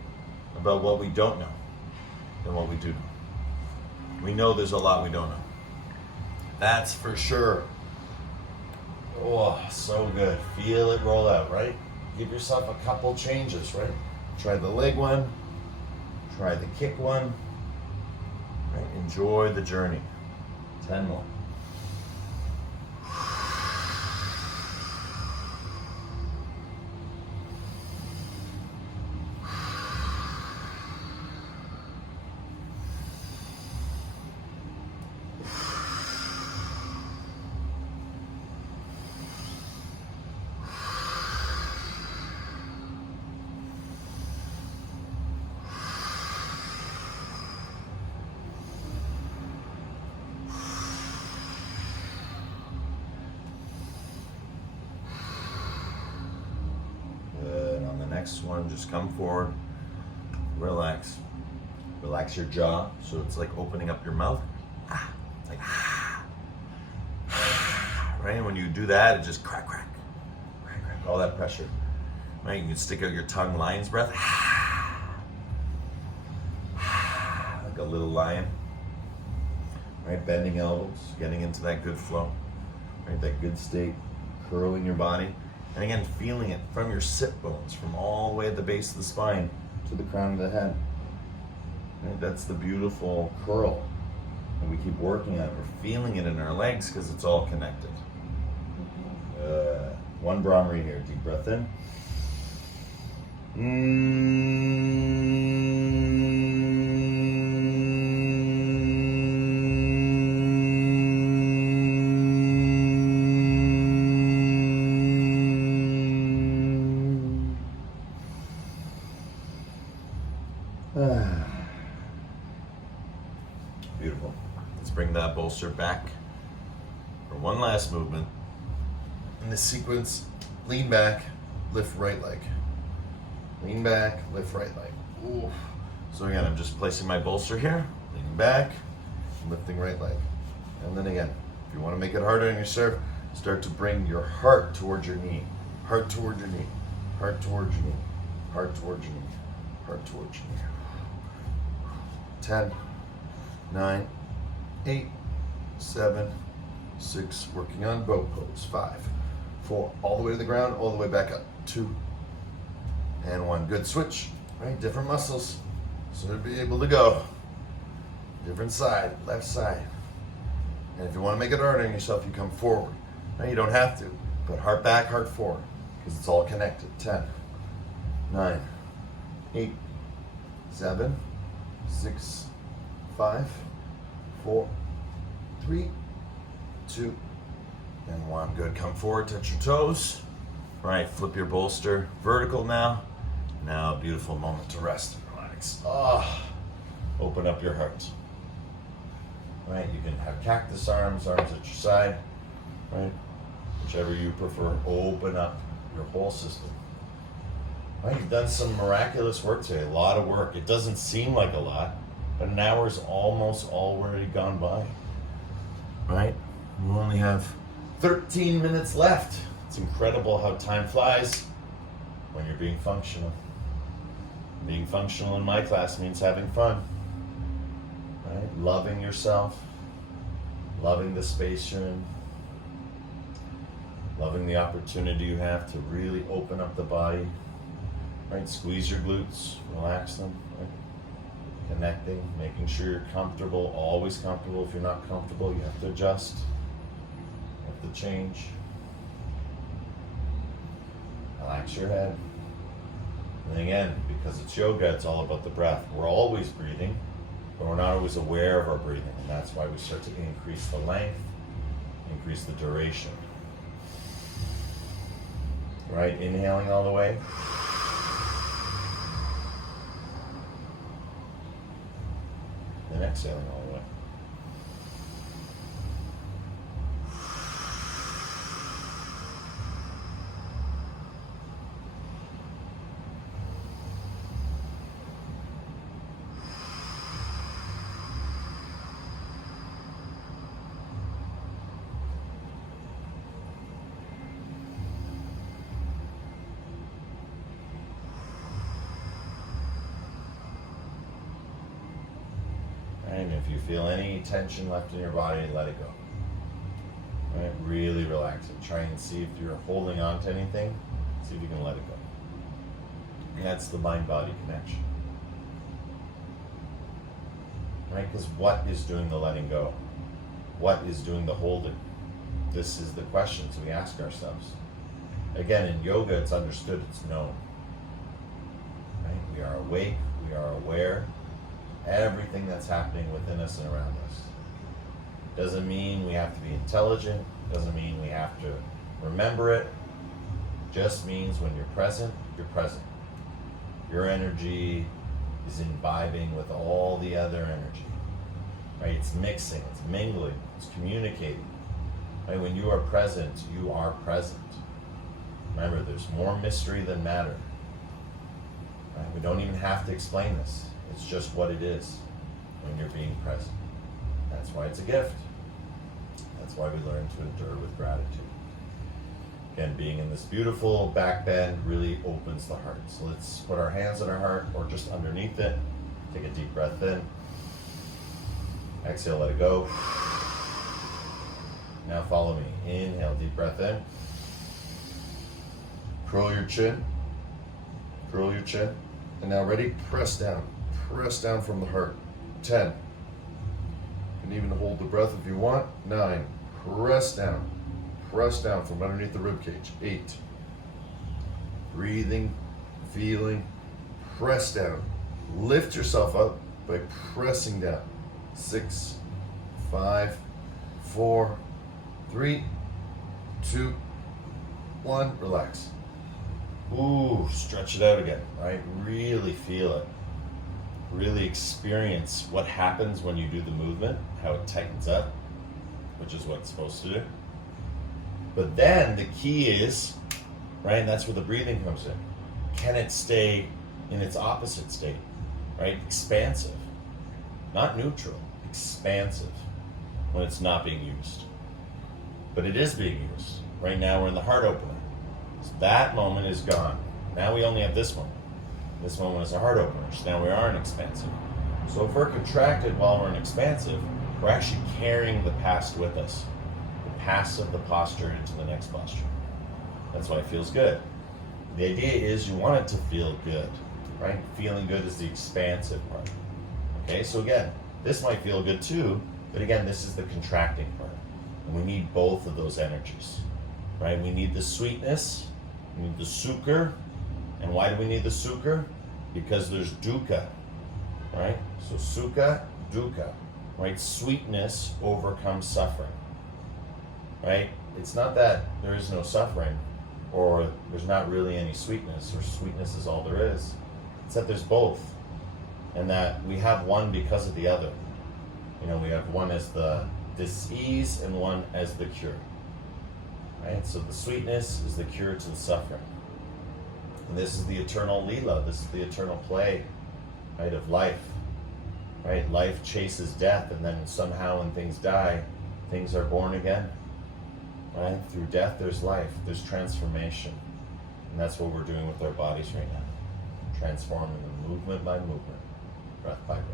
about what we don't know than what we do know. We know there's a lot we don't know. That's for sure. Oh, so good. Feel it roll out, right? Give yourself a couple changes, right? Try the leg one. Try the kick one. Right? Enjoy the journey. 10 more. Next one, just come forward, relax. Relax your jaw, so it's like opening up your mouth. Like, right? And when you do that, it just crack, crack, crack, crack, all that pressure. Right? You can stick out your tongue, lion's breath. Like a little lion. Right? Bending elbows, getting into that good flow. Right? That good state, curling your body. And again, feeling it from your sit bones, from all the way at the base of the spine to the crown of the head. Right? That's the beautiful curl. And we keep working on it. We're feeling it in our legs because it's all connected. One Brahmari here. Deep breath in. Beautiful. Let's bring that bolster back for one last movement. In this sequence, lean back, lift right leg. Lean back, lift right leg. Ooh. So again, I'm just placing my bolster here, leaning back, lifting right leg. And then again, if you want to make it harder on your serve, start to bring your heart towards your knee. Heart towards your knee. Heart towards your knee. Heart towards your knee. Heart towards your knee. 10, 9, 8, 7, 6, working on boat pose. 5, 4, all the way to the ground, all the way back up. 2, and 1. Good switch, right? Different muscles, so to be able to go. Different side, left side. And if you want to make it harder on yourself, you come forward. Now you don't have to, but heart back, heart forward, because it's all connected. 10, 9, 8, 7, 6, 5, 4, 3, 2, and 1. Good. Come forward, touch your toes. Right, flip your bolster vertical now. Now, beautiful moment to rest and relax. Open up your heart. Right, you can have cactus arms at your side. Right, whichever you prefer. Open up your whole system. Right, you've done some miraculous work today. A lot of work. It doesn't seem like a lot, but an hour's almost already gone by. Right, you only have 13 minutes left. It's incredible how time flies when you're being functional. Being functional in my class means having fun, right? Loving yourself, loving the space you're in, loving the opportunity you have to really open up the body, right? Squeeze your glutes, relax them, right? Connecting, making sure you're comfortable, always comfortable. If you're not comfortable, you have to adjust, you have to change. Relax your head. And again, because it's yoga, it's all about the breath. We're always breathing, but we're not always aware of our breathing. And that's why we start to increase the length, increase the duration. Right, inhaling all the way. Then exhaling all the way. And if you feel any tension left in your body, let it go. Right? Really relax it. Try and see if you're holding on to anything. See if you can let it go. And that's the mind-body connection. Right? Because what is doing the letting go? What is doing the holding? This is the questions we ask ourselves. Again, in yoga, it's understood, it's known. Right? We are awake, we are aware. Everything that's happening within us and around us. Doesn't mean we have to be intelligent, doesn't mean we have to remember it. Just means when you're present, you're present. Your energy is imbibing with all the other energy. Right? It's mixing, it's mingling, it's communicating. Right? When you are present, you are present. Remember, there's more mystery than matter. Right? We don't even have to explain this. It's just what it is when you're being present. That's why it's a gift. That's why we learn to endure with gratitude. Again, being in this beautiful back bend really opens the heart. So let's put our hands on our heart or just underneath it. Take a deep breath in. Exhale, let it go. Now follow me. Inhale, deep breath in. Curl your chin. Curl your chin. And now ready? Press down. Press down from the heart. 10. You can even hold the breath if you want. 9. Press down. press down from underneath the rib cage. 8. Breathing, feeling, press down. Lift yourself up by pressing down. 6, 5, 4, 3, 2, 1. Relax. Ooh, stretch it out again, right? Really feel it. Really experience what happens when you do the movement, how it tightens up, which is what it's supposed to do. But then the key is, right, and that's where the breathing comes in. Can it stay in its opposite state, right? Expansive, not neutral, expansive when it's not being used. But it is being used. Right now we're in the heart opener. So that moment is gone. Now we only have this moment. This moment is a heart opener. So now we are in expansive. So if we're contracted while we're in expansive, we're actually carrying the past with us. The past of the posture into the next posture. That's why it feels good. The idea is you want it to feel good, right? Feeling good is the expansive part. Okay, so again, this might feel good too, but again, this is the contracting part. And we need both of those energies, right? We need the sweetness, we need the sukha. And why do we need the sukha? Because there's dukkha, right? So sukha, dukkha, right? Sweetness overcomes suffering, right? It's not that there is no suffering or there's not really any sweetness or sweetness is all there is. It's that there's both and that we have one because of the other. You know, we have one as the dis-ease and one as the cure, right? So the sweetness is the cure to the suffering. And this is the eternal lila, this is the eternal play, right, of life, right? Life chases death, and then somehow when things die, things are born again, right? Through death, there's life, there's transformation. And that's what we're doing with our bodies right now. Transforming them movement by movement, breath by breath.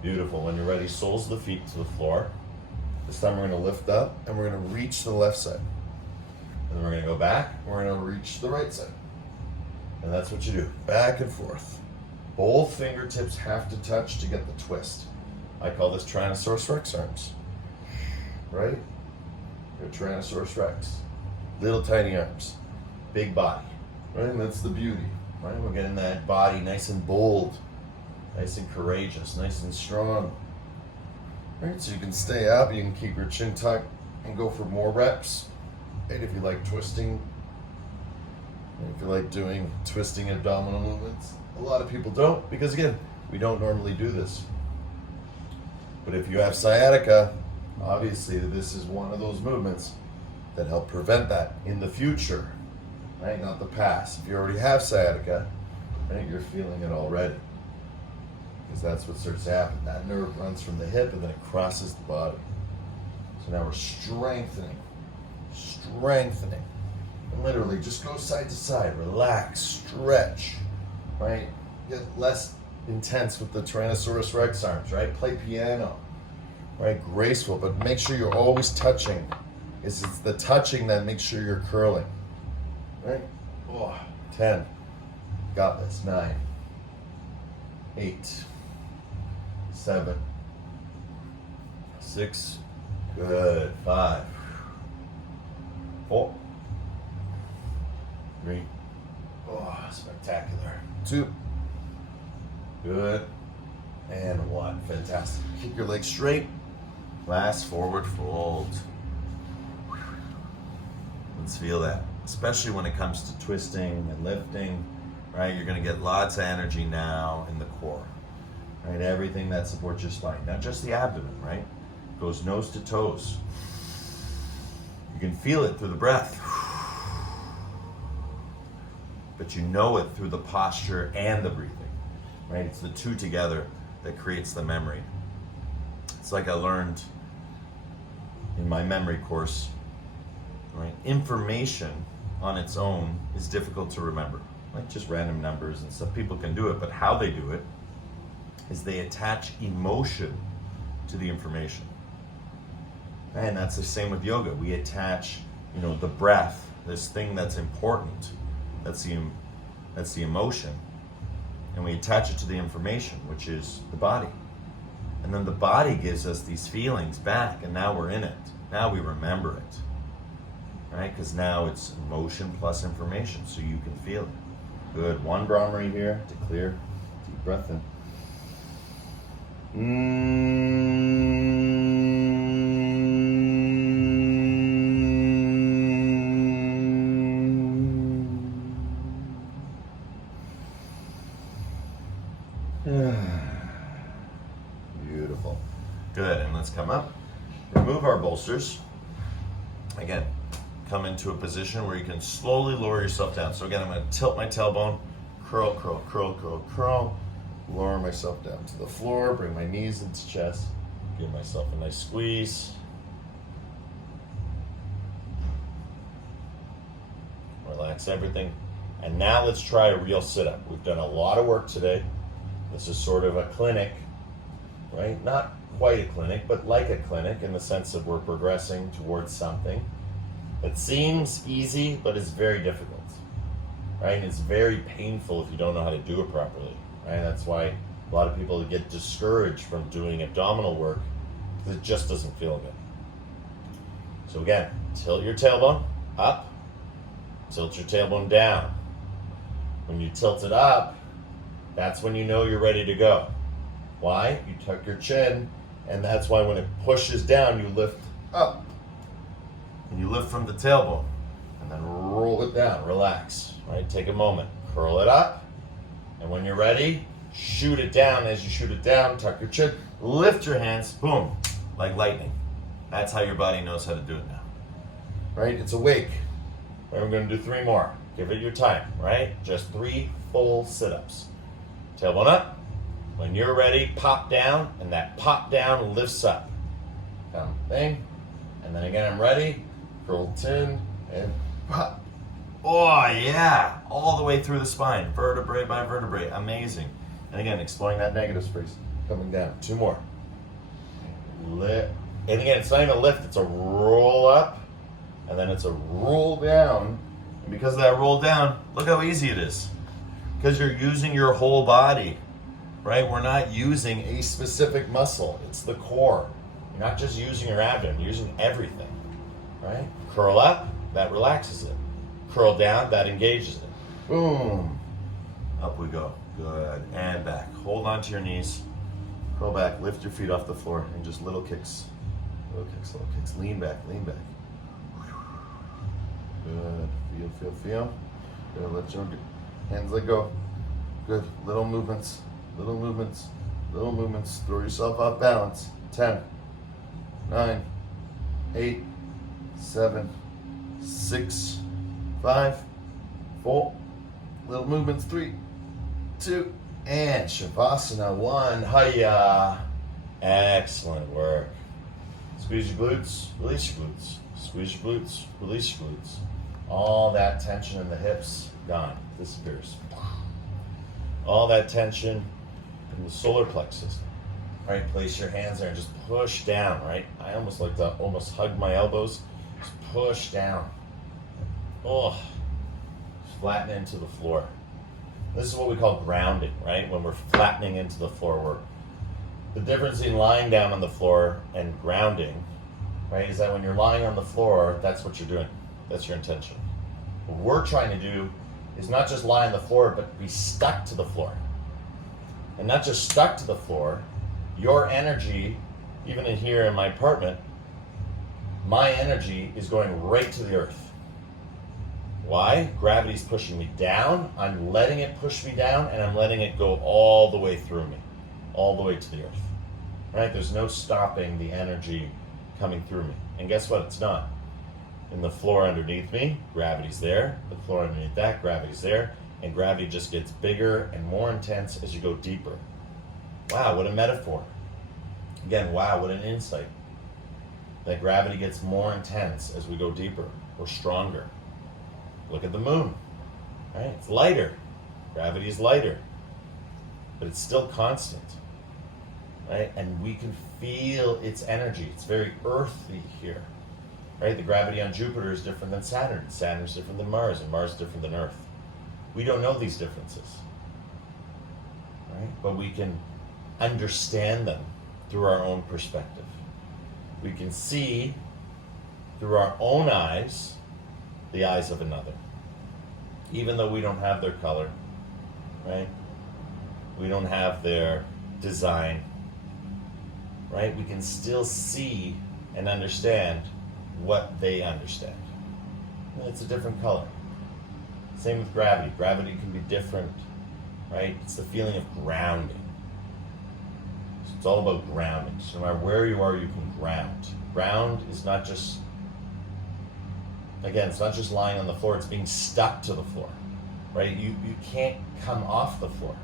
Beautiful. When you're ready, soles of the feet to the floor. This time we're going to lift up and we're going to reach to the left side. And then we're going to go back, we're going to reach to the right side. And that's what you do, back and forth. Both fingertips have to touch to get the twist. I call this Tyrannosaurus Rex arms, right? Your Tyrannosaurus Rex. Little tiny arms, big body, right? And that's the beauty, right? We're getting that body nice and bold, nice and courageous, nice and strong. Right, so you can stay up, you can keep your chin tucked and go for more reps. Right, if you like twisting, if you like doing twisting abdominal movements. A lot of people don't, because again, we don't normally do this. But if you have sciatica, obviously this is one of those movements that help prevent that in the future, right? Not the past. If you already have sciatica, right, you're feeling it already. Because that's what starts to happen. That nerve runs from the hip and then it crosses the body. So now we're strengthening. And literally just go side to side, relax, stretch, right? Get less intense with the Tyrannosaurus Rex arms, right? Play piano, right? Graceful, but make sure you're always touching. It's the touching that makes sure you're curling, right? 10, got this, 9, 8, 7, 6, good, 5, 4, 3, spectacular, 2, good, and 1, fantastic. Keep your legs straight, last forward fold. Let's feel that, especially when it comes to twisting and lifting, right? You're gonna get lots of energy now in the core, right? Everything that supports your spine, not just the abdomen, right? Goes nose to toes. You can feel it through the breath, but you know it through the posture and the breathing, right? It's the two together that creates the memory. It's like I learned in my memory course, right? Information on its own is difficult to remember, like just random numbers and stuff. People can do it, but how they do it is they attach emotion to the information. And that's the same with yoga. We attach, the breath, this thing that's important, that's the emotion, and we attach it to the information, which is the body. And then the body gives us these feelings back, and now we're in it. Now we remember it, right? Because now it's motion plus information, so you can feel it. Good. One Brahmari here to clear. Deep breath in. Beautiful. Good, and let's come up. Remove our bolsters. Again, come into a position where you can slowly lower yourself down. So again, I'm going to tilt my tailbone, curl, curl, curl, curl, curl, lower myself down to the floor, bring my knees into chest, give myself a nice squeeze. Relax everything. And now let's try a real sit-up. We've done a lot of work today. This is sort of a clinic, right? Not quite a clinic, but like a clinic in the sense that we're progressing towards something that seems easy, but is very difficult, right? And it's very painful if you don't know how to do it properly, right? That's why a lot of people get discouraged from doing abdominal work because it just doesn't feel good. So again, tilt your tailbone up, tilt your tailbone down. When you tilt it up, that's when you know you're ready to go. Why? You tuck your chin, and that's why when it pushes down, you lift up. And you lift from the tailbone, and then roll it down, relax, right? Take a moment, curl it up, and when you're ready, shoot it down. As you shoot it down, tuck your chin, lift your hands, boom, like lightning. That's how your body knows how to do it now, right? It's awake. Right, we're gonna do 3 more. Give it your time, right? Just 3 full sit-ups. Tailbone up. When you're ready, pop down, and that pop down lifts up. Down thing. And then again, I'm ready. Curl chin and pop. Oh, yeah. All the way through the spine, vertebrae by vertebrae. Amazing. And again, exploring that negative space. Coming down. 2 more. Lift. And again, it's not even a lift, it's a roll up, and then it's a roll down. And because of that roll down, look how easy it is. Because you're using your whole body. Right? We're not using a specific muscle. It's the core. You're not just using your abdomen, you're using everything. Right? Curl up, that relaxes it. Curl down, that engages it. Boom. Up we go. Good. And back. Hold on to your knees. Curl back, lift your feet off the floor, and just little kicks. Little kicks, little kicks. Lean back, lean back. Good. Feel, feel, feel. Good. Let your hands let go. Good. Little movements. Little movements, little movements. Throw yourself off balance. 10, 9, 8, 7, 6, 5, 4. Little movements. 3, 2, and Shavasana. 1. Hiya. Excellent work. Squeeze your glutes, release your glutes. Squeeze your glutes, release your glutes. All that tension in the hips, gone, disappears. All that tension in the solar plexus. Right, place your hands there and just push down, right? I almost like to almost hug my elbows. Just push down. Oh, flatten into the floor. This is what we call grounding, right? When we're flattening into the floor. The difference in lying down on the floor and grounding, right, is that when you're lying on the floor, that's what you're doing. That's your intention. What we're trying to do is not just lie on the floor, but be stuck to the floor. And not just stuck to the floor, your energy, even in here in my apartment, my energy is going right to the earth. Why? Gravity's pushing me down, I'm letting it push me down, and I'm letting it go all the way through me, all the way to the earth. Right? There's no stopping the energy coming through me. And guess what? It's not. In the floor underneath me, gravity's there. The floor underneath that, gravity's there. And gravity just gets bigger and more intense as you go deeper. Wow, what a metaphor. Again, wow, what an insight. That gravity gets more intense as we go deeper or stronger. Look at the moon, right? It's lighter. Gravity is lighter, but it's still constant, right? And we can feel its energy. It's very earthy here. Right? The gravity on Jupiter is different than Saturn. Saturn is different than Mars, and Mars is different than Earth. We don't know these differences, right? But we can understand them through our own perspective. We can see through our own eyes the eyes of another. Even though we don't have their color, right? We don't have their design, right? We can still see and understand what they understand. And it's a different color. Same with gravity. Gravity can be different, right? It's the feeling of grounding. So it's all about grounding. So no matter where you are, you can ground. Ground is not just, again, it's not just lying on the floor, it's being stuck to the floor, right? You can't come off the floor,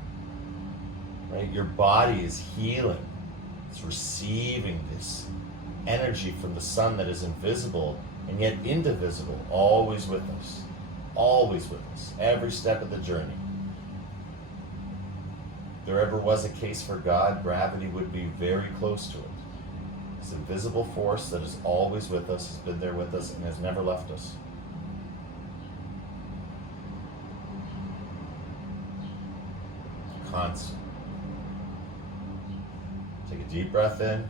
right? Your body is healing. It's receiving this energy from the sun that is invisible and yet indivisible, always with us. Always with us, every step of the journey. If there ever was a case for God, gravity would be very close to it. This invisible force that is always with us, has been there with us, and has never left us. Constant. Take a deep breath in.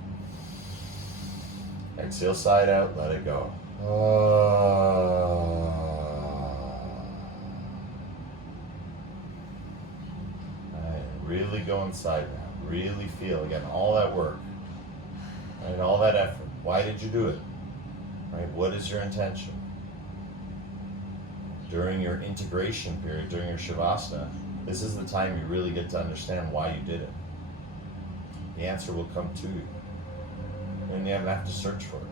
Exhale, side out, let it go. Really go inside now. Really feel, again, all that work, right? All that effort. Why did you do it? Right? What is your intention? During your integration period, during your Shavasana, this is the time you really get to understand why you did it. The answer will come to you. And you don't have to search for it.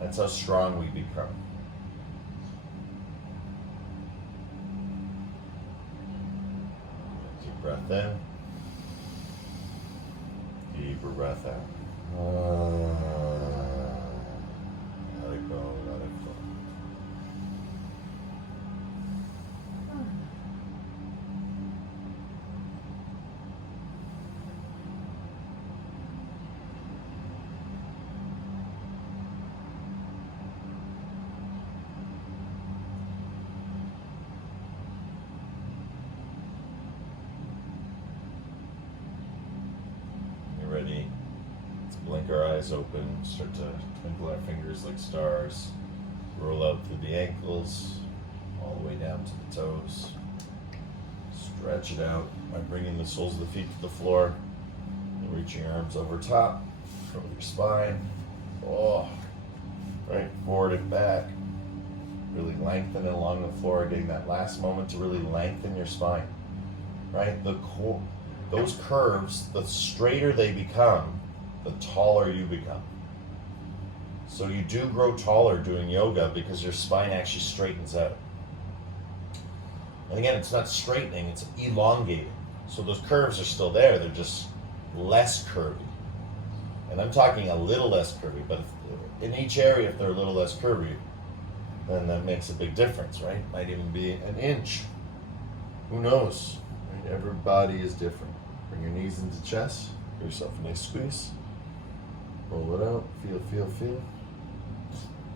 That's how strong we become. Deep breath in. Deeper breath out. Let it go, let it go. Ready. Let's blink our eyes open, start to twinkle our fingers like stars, roll out through the ankles, all the way down to the toes. Stretch it out by bringing the soles of the feet to the floor and reaching your arms over top, over your spine. Oh, right, forward and back. Really lengthen it along the floor, getting that last moment to really lengthen your spine, right? The core. Those curves, the straighter they become, the taller you become. So you do grow taller doing yoga because your spine actually straightens out. And again, it's not straightening, it's elongating. So those curves are still there, they're just less curvy. And I'm talking a little less curvy, but in each area, if they're a little less curvy, then that makes a big difference, right? Might even be an inch. Who knows? Right? Everybody is different. Bring your knees into chest. Give yourself a nice squeeze. Roll it out. Feel, feel, feel.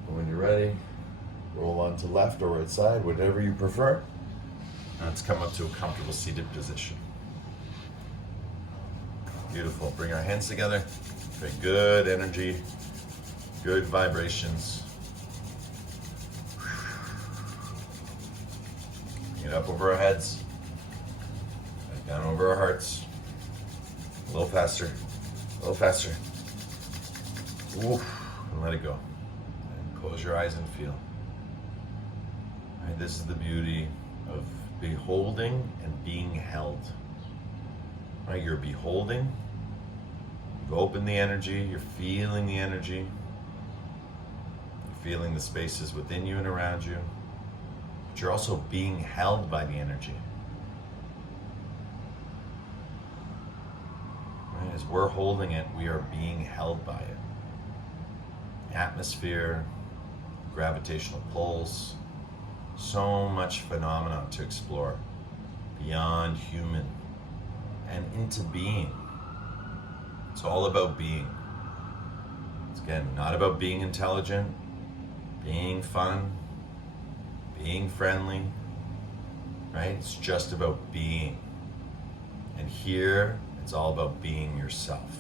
And when you're ready, roll onto left or right side, whatever you prefer. And let's come up to a comfortable seated position. Beautiful. Bring our hands together. Create good energy, good vibrations. Bring it up over our heads, back down over our hearts. A little faster, a little faster. Oof, and let it go. And close your eyes and feel. All right, this is the beauty of beholding and being held. All right, you're beholding, you've opened the energy, you're feeling the energy, you're feeling the spaces within you and around you, but you're also being held by the energy. As we're holding it, we are being held by it. Atmosphere, gravitational pulls, so much phenomena to explore beyond human and into being. It's all about being. It's again not about being intelligent, being fun, being friendly, right? It's just about being. And here, it's all about being yourself.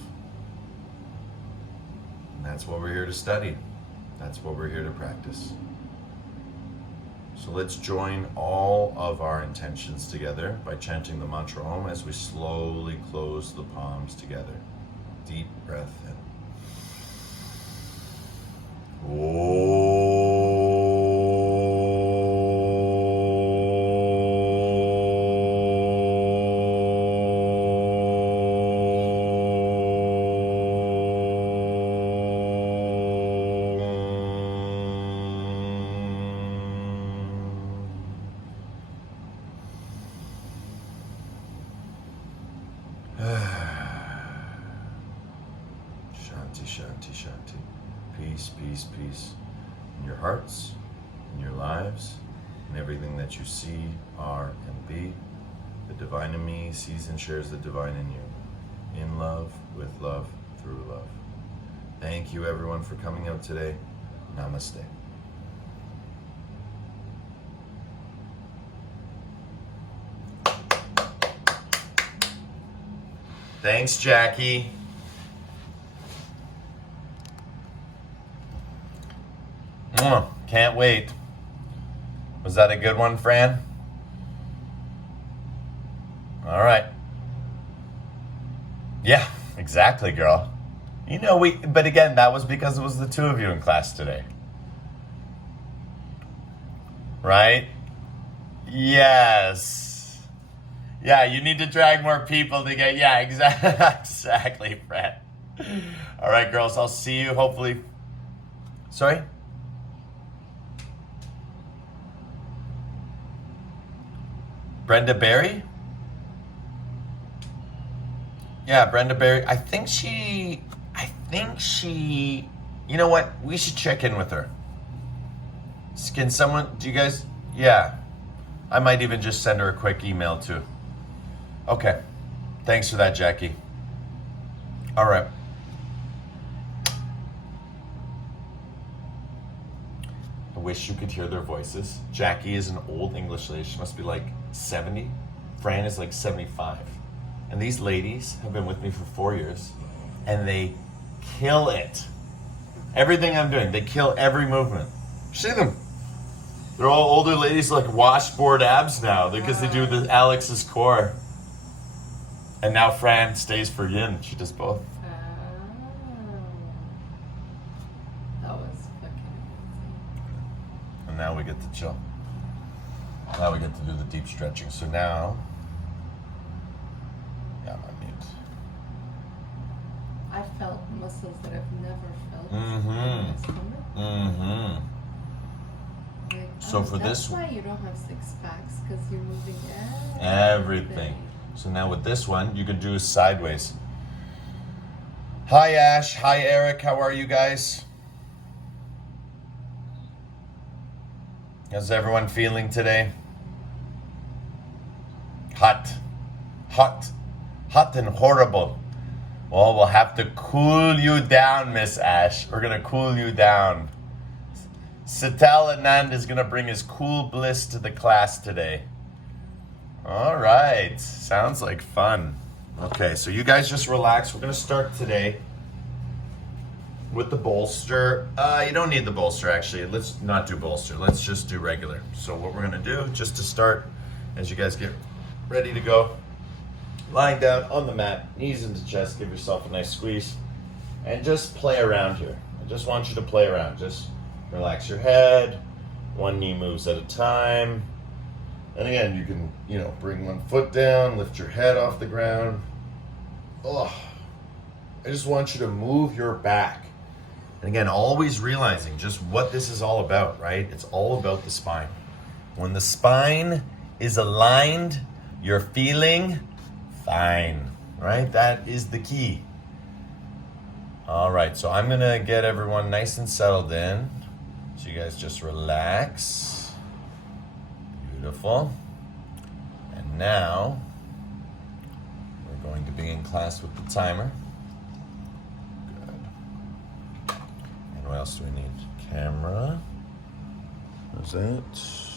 And that's what we're here to study. That's what we're here to practice. So let's join all of our intentions together by chanting the mantra Om as we slowly close the palms together. Deep breath in. Shanti, shanti, shanti. Peace, peace, peace in your hearts, in your lives, in everything that you see, are, and be. The divine in me sees and shares the divine in you. In love, with love, through love. Thank you everyone for coming out today. Namaste. Thanks, Jackie. Can't wait. Was that a good one, Fran? All right. Yeah, exactly, girl. You know, but again, that was because it was the two of you in class today. Right? Yes. Yeah, you need to drag more people to get, yeah, exactly, Fran. All right, girls, I'll see you hopefully. Sorry? Brenda Berry? Yeah, Brenda Berry. I think she, you know what? We should check in with her. Can someone, do you guys, yeah. I might even just send her a quick email too. Okay. Thanks for that, Jackie. All right. I wish you could hear their voices. Jackie is an old English lady. She must be like 70. Fran is like 75. And these ladies have been with me for 4 years and they kill it. Everything I'm doing, they kill every movement. See them. They're all older ladies like washboard abs now because they do the Alex's core. And now Fran stays for yin. She does both. That was fucking amazing. And now we get to chill. Now we get to do the deep stretching. So now, yeah, I'm on mute. I felt muscles that I've never felt. Mm-hmm. In my stomach. Mm-hmm. Like, So for that's this why you don't have six packs, because you're moving everything. So now with this one, you can do sideways. Hi Ash, hi Eric, how are you guys? How's everyone feeling today? Hot, hot, hot and horrible. Well, we'll have to cool you down, Miss Ash. We're gonna cool you down. Sital Anand is gonna bring his cool bliss to the class today. All right, sounds like fun. Okay, so you guys just relax. We're gonna start today with the bolster. You don't need the bolster actually. Let's not do bolster. Let's just do regular. So what we're gonna do, just to start, as you guys get ready to go, lying down on the mat, knees into chest, give yourself a nice squeeze, and just play around here. I just want you to play around. Just relax your head, one knee moves at a time. And again, you can, bring one foot down, lift your head off the ground. Oh, I just want you to move your back. And again, always realizing just what this is all about, right? It's all about the spine. When the spine is aligned, you're feeling fine, right? That is the key. All right, so I'm gonna get everyone nice and settled in. So you guys just relax. Beautiful. And now we're going to begin class with the timer. Good. And what else do we need? Camera. That's it.